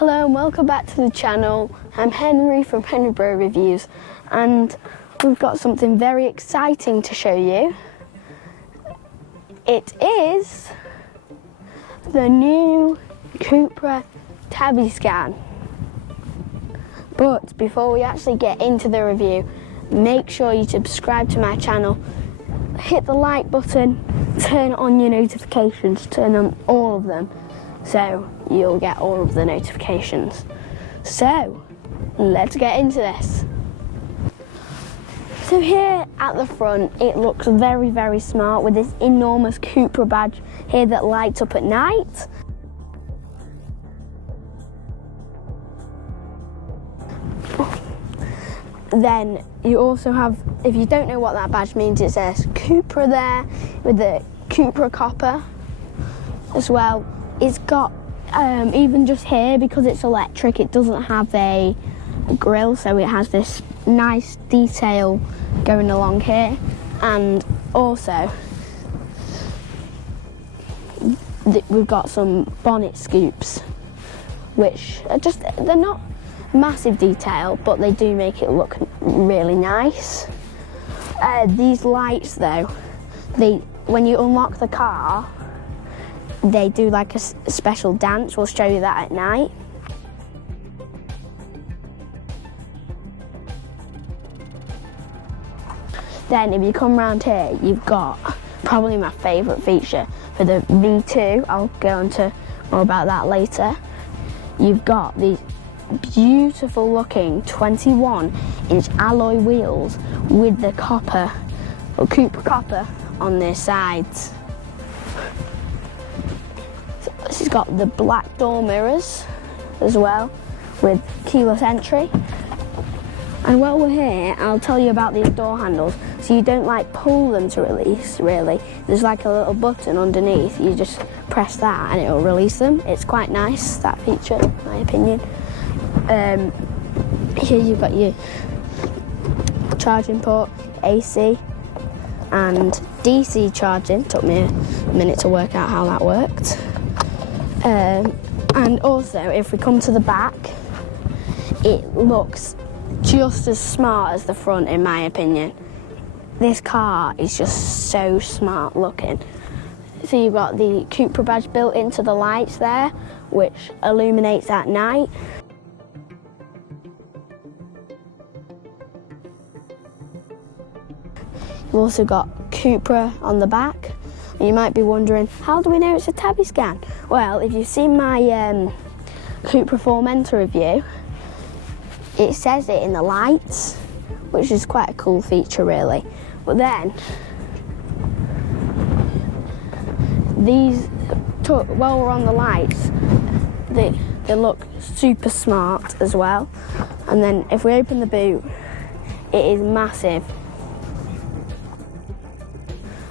Hello and welcome back to the channel. I'm Henry from Henry Bro Reviews and we've got something very exciting to show you. It is the new Cupra Tavascan. But before we actually get into the review, make sure you subscribe to my channel, hit the like button, turn on your notifications, turn on all of them so you'll get all of the notifications. So let's get into this. So here at the front it looks very, very smart with this enormous Cupra badge here that lights up at night. Then you also have, if you don't know what that badge means, it says Cupra there with the Cupra copper as well. It's got, even just here, because it's electric, it doesn't have a grille, so it has this nice detail going along here. And also, we've got some bonnet scoops, which are just, they're not massive detail, but they do make it look really nice. These lights though, when you unlock the car, they do like a special dance. We'll show you that at night. Then if you come around here, you've got probably my favourite feature for the V2. I'll go into more about that later. You've got these beautiful looking 21-inch alloy wheels with the copper, or Cupra copper, on their sides. This has got the black door mirrors as well with keyless entry. And while we're here, I'll tell you about these door handles. So you don't like pull them to release, really. There's like a little button underneath. You just press that and it'll release them. It's quite nice, that feature, in my opinion. Here you've got your charging port, AC and DC charging. Took me a minute to work out how that worked. And also, if we come to the back, it looks just as smart as the front, in my opinion. This car is just so smart looking. So you've got the Cupra badge built into the lights there, which illuminates at night. You've also got Cupra on the back. And you might be wondering, how do we know it's a Tavascan? Well, if you've seen my Cupra Formentor review, it says it in the lights, which is quite a cool feature really. But then, while we're on the lights, they look super smart as well. And then if we open the boot, it is massive.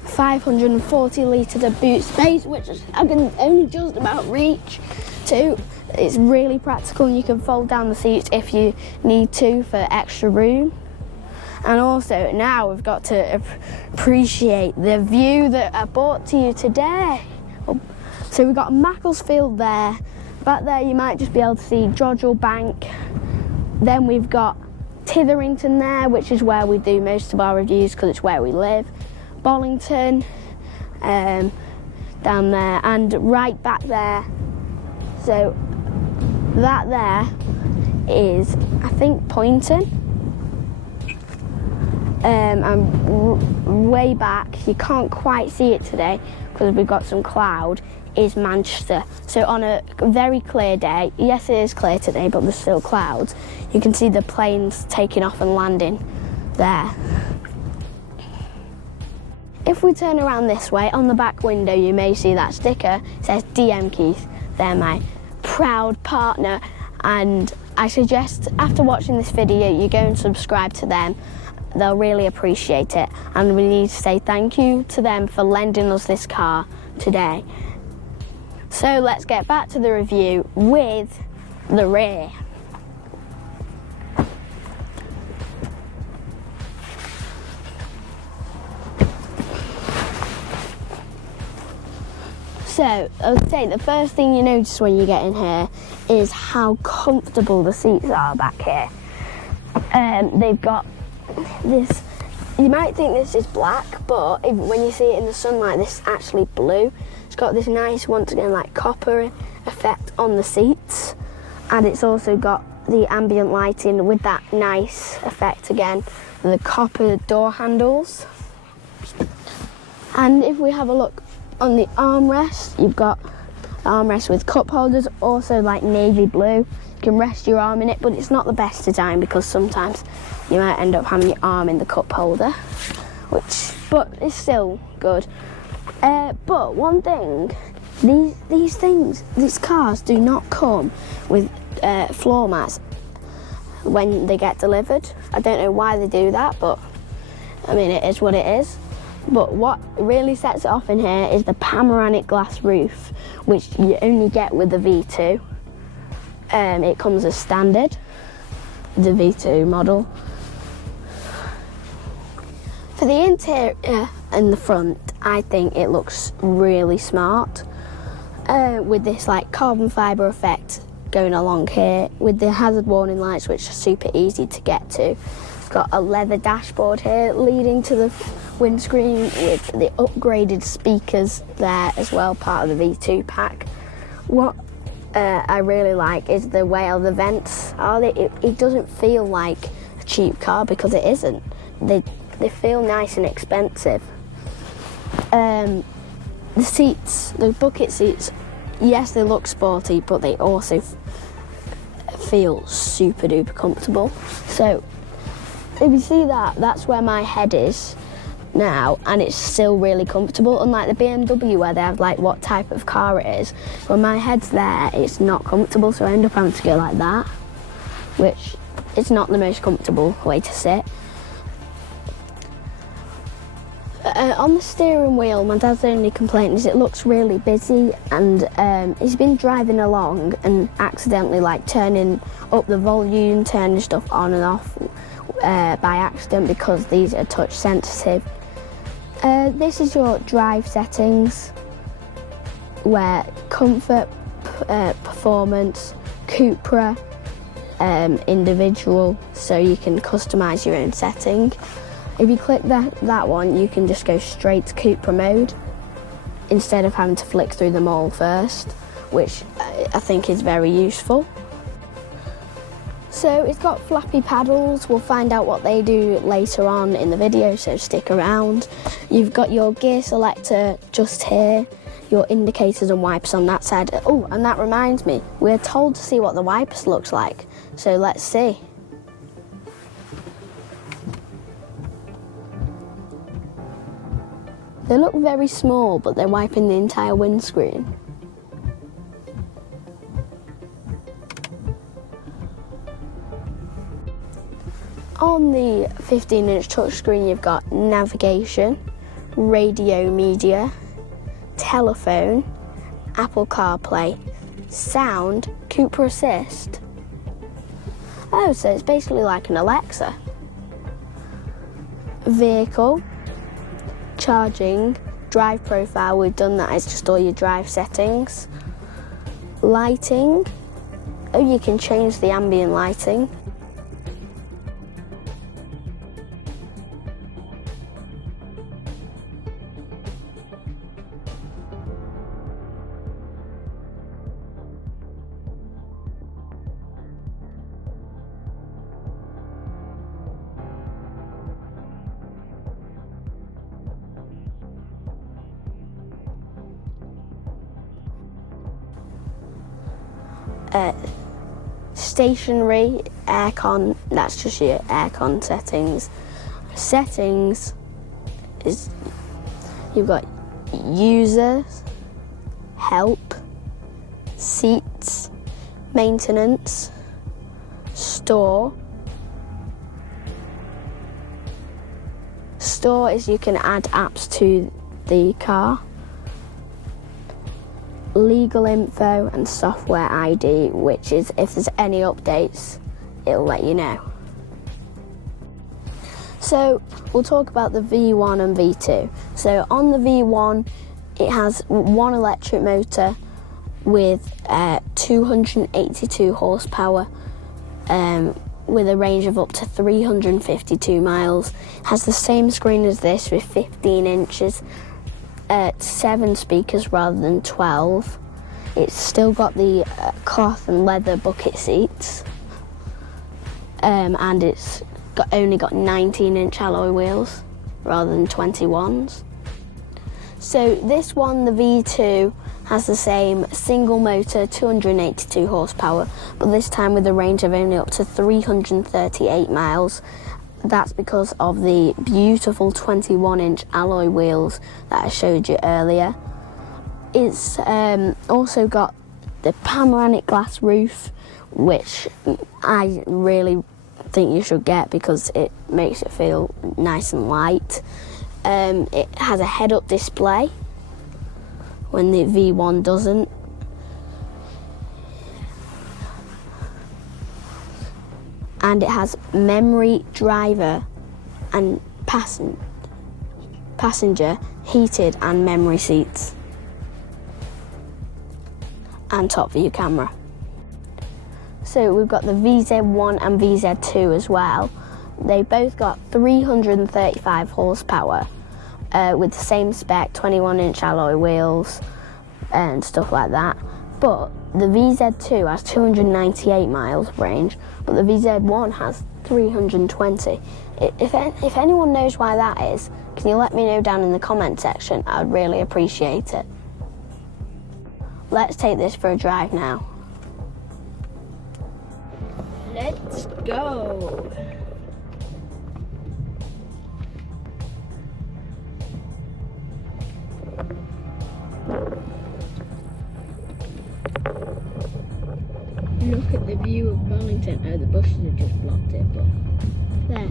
540 litres of boot space, which I can only just about reach to. It's really practical and you can fold down the seats if you need to for extra room. And also now we've got to appreciate the view that I brought to you today. So we've got Macclesfield there. Back there you might just be able to see Drodgell Bank. Then we've got Titherington there, which is where we do most of our reviews because it's where we live. Bollington, down there, and right back there. So that there is, I think, Poynton. And way back, you can't quite see it today because we've got some cloud, is Manchester. So on a very clear day, yes it is clear today, but there's still clouds, you can see the planes taking off and landing there. If we turn around this way, on the back window you may see that sticker. It says DM Keith. They're my proud partner, and I suggest after watching this video you go and subscribe to them. They'll really appreciate it, and we need to say thank you to them for lending us this car today. So let's get back to the review with the rear. So I would say the first thing you notice when you get in here is how comfortable the seats are back here. They've got this, you might think this is black, but when you see it in the sunlight, this is actually blue. It's got this nice, once again, like copper effect on the seats, and it's also got the ambient lighting with that nice effect again, the copper door handles. And if we have a look on the armrest, you've got armrest with cup holders, also like navy blue. You can rest your arm in it, but it's not the best design because sometimes you might end up having your arm in the cup holder, but it's still good. But one thing, these cars do not come with floor mats when they get delivered. I don't know why they do that, but I mean, it is what it is. But what really sets it off in here is the panoramic glass roof, which you only get with the V2. It comes as standard, the V2 model. For the interior and the front, I think it looks really smart, with this like carbon fibre effect going along here, with the hazard warning lights, which are super easy to get to. It's got a leather dashboard here leading to the windscreen with the upgraded speakers there as well, part of the V2 pack. What I really like is the way all the vents are. It doesn't feel like a cheap car because it isn't. They feel nice and expensive. The seats, the bucket seats, yes, they look sporty, but they also feel super duper comfortable. So if you see that, that's where my head is now, and it's still really comfortable, unlike the BMW where they have like what type of car it is. When my head's there, it's not comfortable, so I end up having to go like that, which is not the most comfortable way to sit. On the steering wheel, my dad's only complaint is it looks really busy, and he's been driving along and accidentally like turning up the volume, turning stuff on and off by accident because these are touch sensitive. This is your drive settings, where comfort, performance, Cupra, individual, so you can customise your own setting. If you click that one, you can just go straight to Cupra mode instead of having to flick through them all first, which I think is very useful. So it's got flappy paddles. We'll find out what they do later on in the video, so stick around. You've got your gear selector just here, your indicators and wipers on that side. Oh, and that reminds me, we're told to see what the wipers looks like, so let's see. They look very small, but they're wiping the entire windscreen. On the 15-inch touchscreen, you've got navigation, radio media, telephone, Apple CarPlay, sound, Cupra Assist. Oh, so it's basically like an Alexa. Vehicle, charging, drive profile, we've done that, it's just all your drive settings. Lighting, oh, you can change the ambient lighting. Stationary, aircon, that's just your aircon settings. Settings is, you've got users, help, seats, maintenance, store. Store is you can add apps to the car. Legal info and software ID, which is if there's any updates, it'll let you know. So we'll talk about the V1 and V2. So on the V1, It has one electric motor with 282 horsepower with a range of up to 352 miles. It has the same screen as this with 15 inches, 7 speakers rather than 12. It's still got the cloth and leather bucket seats, and it's only got 19-inch alloy wheels rather than 21s. So this one, the V2, has the same single motor, 282 horsepower, but this time with a range of only up to 338 miles. That's because of the beautiful 21-inch alloy wheels that I showed you earlier. It's also got the panoramic glass roof, which I really think you should get because it makes it feel nice and light. It has a head-up display when the V1 doesn't. And it has memory driver and passenger heated and memory seats. And top view camera. So we've got the VZ1 and VZ2 as well. They both got 335 horsepower with the same spec, 21-inch alloy wheels and stuff like that. But the VZ2 has 298 miles range, but the VZ1 has 320. If anyone knows why that is, can you let me know down in the comment section? I'd really appreciate it. Let's take this for a drive now. Let's go. Look at the view of Burlington. Oh, the bushes have just blocked it, but there.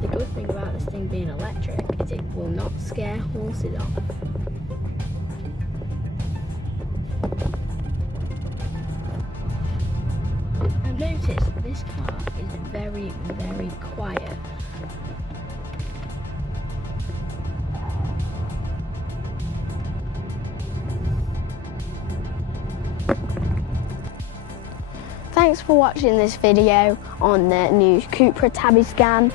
The good thing about this thing being electric is it will not scare horses off. I've noticed this car is very, very quiet. Thanks for watching this video on the new Cupra Tavascan.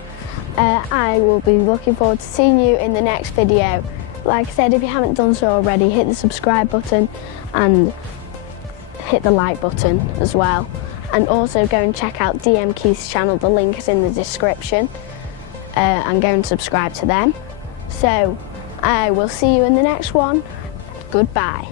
I will be looking forward to seeing you in the next video. Like I said, if you haven't done so already, hit the subscribe button and hit the like button as well. And also go and check out DM Keith's channel, the link is in the description, and go and subscribe to them. So I will see you in the next one. Goodbye.